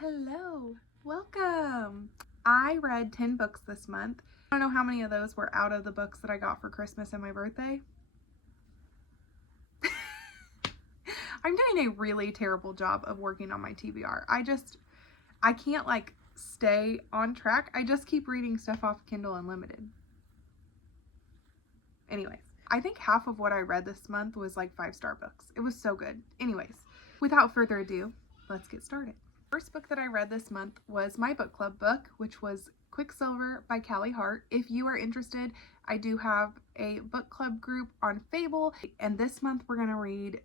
Hello, welcome. I read 10 books this month. I don't know how many of those were out of the books that I got for Christmas and my birthday. I'm doing a really terrible job of working on my TBR. I can't stay on track. I just keep reading stuff off Kindle Unlimited. Anyways, I think half of what I read this month was 5-star books. It was so good. Anyways, without further ado, let's get started. First book that I read this month was my book club book, which was Quicksilver by Callie Hart. If you are interested, I do have a book club group on Fable, and this month we're going to read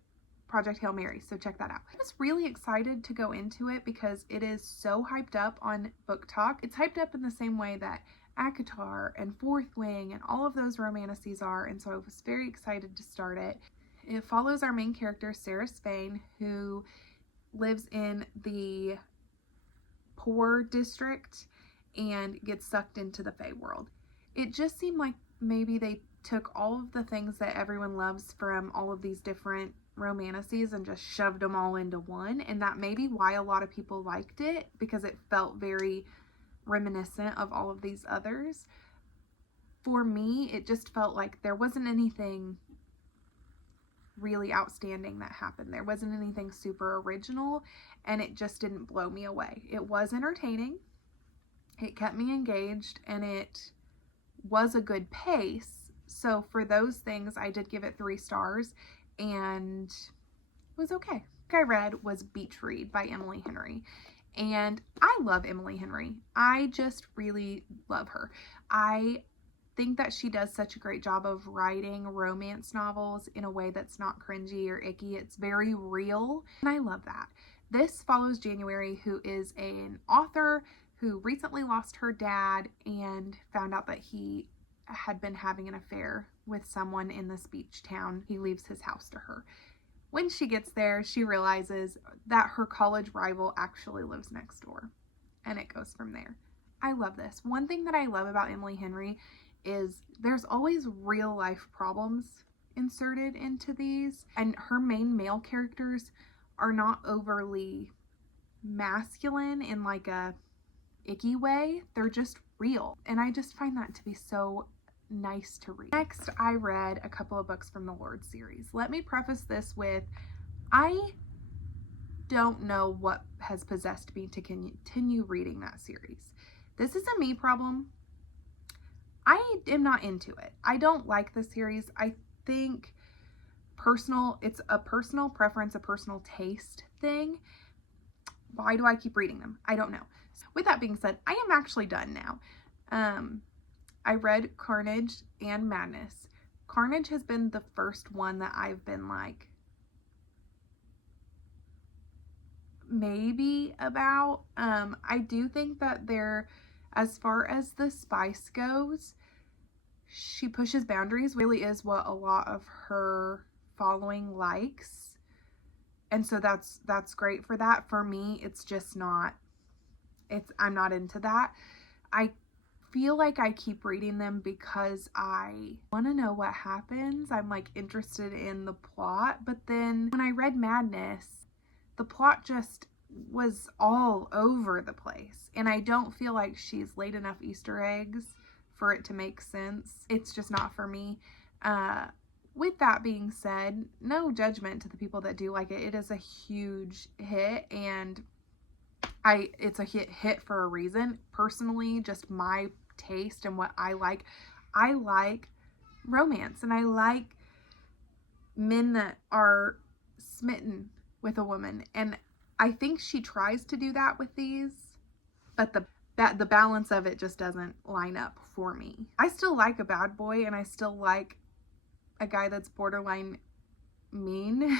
Project Hail Mary, so check that out. I was really excited to go into it because it is so hyped up on Book Talk. It's hyped up in the same way that ACOTAR and Fourth Wing and all of those romances are, and so I was very excited to start it. It follows our main character, Sarah Spain, who lives in the poor district and gets sucked into the Fae world. It just seemed like maybe they took all of the things that everyone loves from all of these different romances and just shoved them all into one, and that may be why a lot of people liked it, because it felt very reminiscent of all of these others. For me, it just felt like there wasn't anything really outstanding that happened. There wasn't anything super original, and it just didn't blow me away. It was entertaining, it kept me engaged, and it was a good pace. So for those things, I did give it 3 stars, and it was okay. The book I read was Beach Read by Emily Henry, and I love Emily Henry. I just really love her. I think that she does such a great job of writing romance novels in a way that's not cringy or icky. It's very real, and I love that. This follows January, who is an author who recently lost her dad and found out that he had been having an affair with someone in this beach town. He leaves his house to her. When she gets there, she realizes that her college rival actually lives next door, and it goes from there. I love this. One thing that I love about Emily Henry is there's always real life problems inserted into these, and her main male characters are not overly masculine in a icky way. They're just real, and I just find that to be so nice to read. Next, I read a couple of books from the Lorde series. Let me preface this with, I don't know what has possessed me to continue reading that series. This is a me problem. I am not into it. I don't like the series. I think it's a personal preference, a personal taste thing. Why do I keep reading them? I don't know. With that being said, I am actually done now. I read Carnage and Madness. Carnage has been the first one that I've been maybe about. I do think that as far as the spice goes, she pushes boundaries. Really is what a lot of her following likes, and so that's great for that. For me, it's just not. I'm not into that. I feel like I keep reading them because I want to know what happens. I'm interested in the plot, but then when I read Madness, the plot just was all over the place, and I don't feel like she's laid enough Easter eggs for it to make sense. It's just not for me. With that being said, no judgment to the people that do like it. It is a huge hit, and it's a hit for a reason. Personally, just my taste and what I like romance, and I like men that are smitten with a woman, and I think she tries to do that with these, but the balance of it just doesn't line up for me. I still like a bad boy, and I still like a guy that's borderline mean,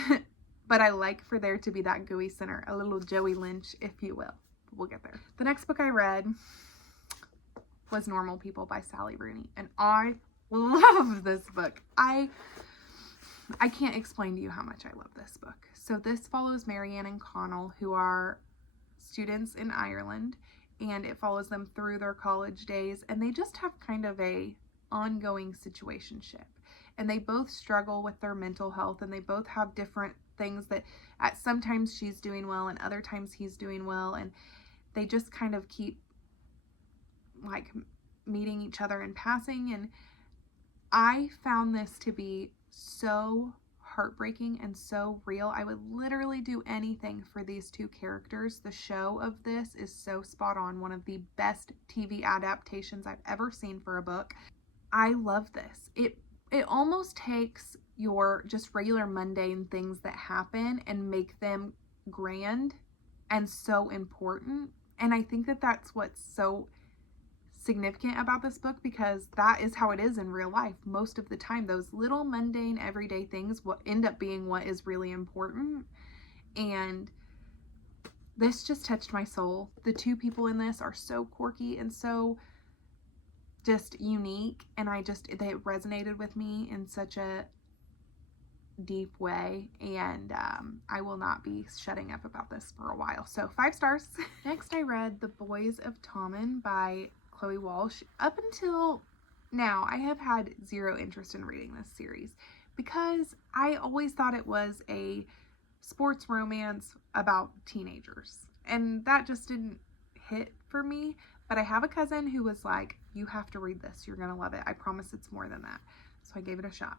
but I like for there to be that gooey center, a little Joey Lynch, if you will. We'll get there. The next book I read was Normal People by Sally Rooney, and I love this book. I can't explain to you how much I love this book. So this follows Marianne and Connell, who are students in Ireland, and it follows them through their college days, and they just have kind of a ongoing situationship, and they both struggle with their mental health, and they both have different things that sometimes she's doing well and other times he's doing well, and they just kind of keep like meeting each other in passing. And I found this to be so heartbreaking and so real. I would literally do anything for these two characters. The show of this is so spot on. One of the best TV adaptations I've ever seen for a book. I love this. It almost takes your just regular mundane things that happen and make them grand and so important. And I think that that's what's so significant about this book, because that is how it is in real life most of the time. Those little mundane everyday things will end up being what is really important. And this just touched my soul. The two people in this are so quirky and so just unique, and they resonated with me in such a deep way, and I will not be shutting up about this for a while. So 5 stars. Next, I read The Boys of Tommen by Chloe Walsh. Up until now, I have had zero interest in reading this series because I always thought it was a sports romance about teenagers, and that just didn't hit for me. But I have a cousin who was like, you have to read this. You're going to love it. I promise it's more than that. So I gave it a shot.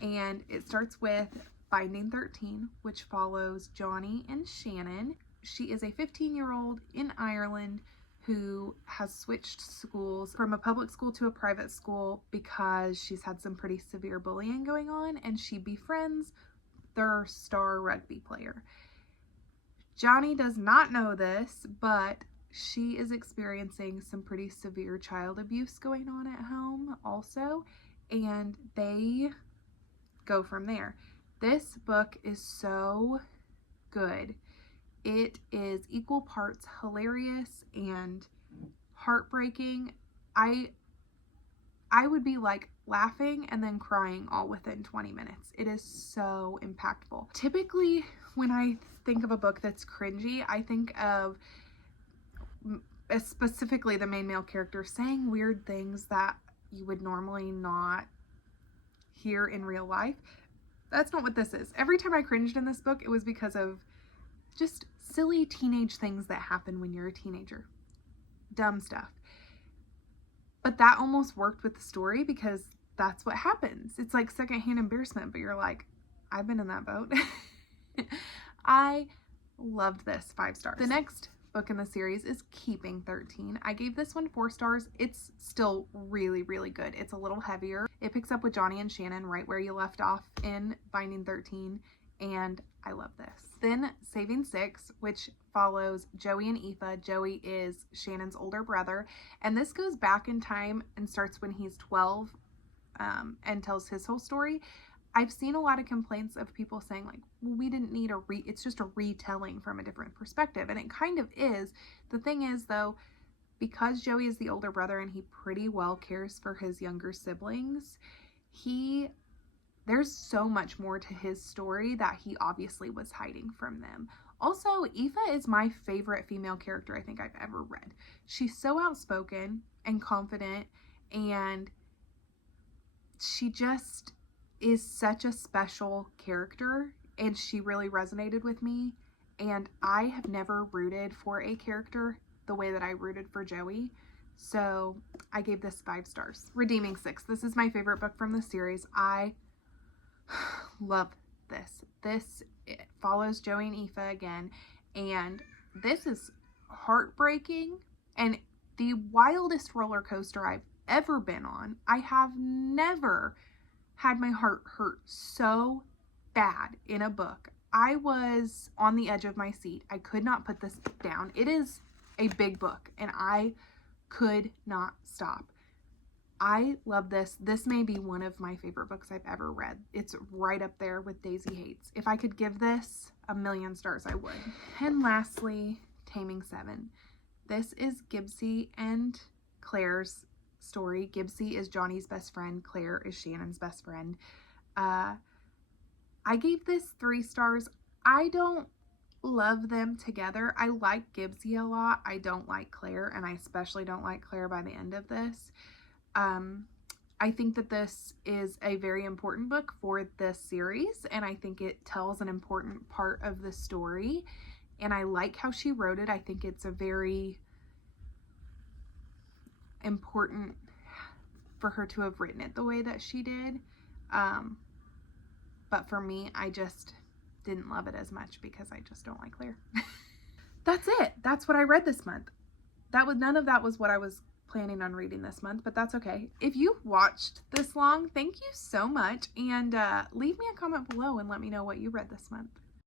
And it starts with Binding 13, which follows Johnny and Shannon. She is a 15-year-old in Ireland who has switched schools from a public school to a private school because she's had some pretty severe bullying going on, and she befriends their star rugby player. Johnny does not know this, but she is experiencing some pretty severe child abuse going on at home also, and they go from there. This book is so good. It is equal parts hilarious and heartbreaking. I would be like laughing and then crying all within 20 minutes. It is so impactful. Typically, when I think of a book that's cringy, I think of specifically the main male character saying weird things that you would normally not hear in real life. That's not what this is. Every time I cringed in this book, it was because of just silly teenage things that happen when you're a teenager. Dumb stuff. But that almost worked with the story because that's what happens. It's like secondhand embarrassment, but you're like, I've been in that boat. I loved this. 5 stars. The next book in the series is Keeping 13. I gave this one 4 stars. It's still really, really good. It's a little heavier. It picks up with Johnny and Shannon right where you left off in Binding 13, and I love this. Then Saving 6, which follows Joey and Aoife. Joey is Shannon's older brother, and this goes back in time and starts when he's 12 and tells his whole story. I've seen a lot of complaints of people saying like, well, we didn't need it's just a retelling from a different perspective. And it kind of is. The thing is though, because Joey is the older brother and he pretty well cares for his younger siblings, there's so much more to his story that he obviously was hiding from them. Also, Aoife is my favorite female character I think I've ever read. She's so outspoken and confident, and she just is such a special character, and she really resonated with me. And I have never rooted for a character the way that I rooted for Joey, so I gave this 5 stars. Redeeming 6. This is my favorite book from the series. I love this. It follows Joey and Aoife again, and this is heartbreaking and the wildest roller coaster I've ever been on. I have never had my heart hurt so bad in a book. I was on the edge of my seat. I could not put this book down. It is a big book, and I could not stop. I love this. This may be one of my favorite books I've ever read. It's right up there with Daisy Hates. If I could give this 1,000,000 stars, I would. And lastly, Taming 7. This is Gibbsy and Claire's story. Gibbsy is Johnny's best friend. Claire is Shannon's best friend. I gave this 3 stars. I don't love them together. I like Gibbsy a lot. I don't like Claire, and I especially don't like Claire by the end of this. I think that this is a very important book for this series, and I think it tells an important part of the story, and I like how she wrote it. I think it's a very important for her to have written it the way that she did. But for me, I just didn't love it as much because I just don't like Lear. That's it. That's what I read this month. None of that was what I was planning on reading this month, but that's okay. If you watched this long, thank you so much, and leave me a comment below and let me know what you read this month.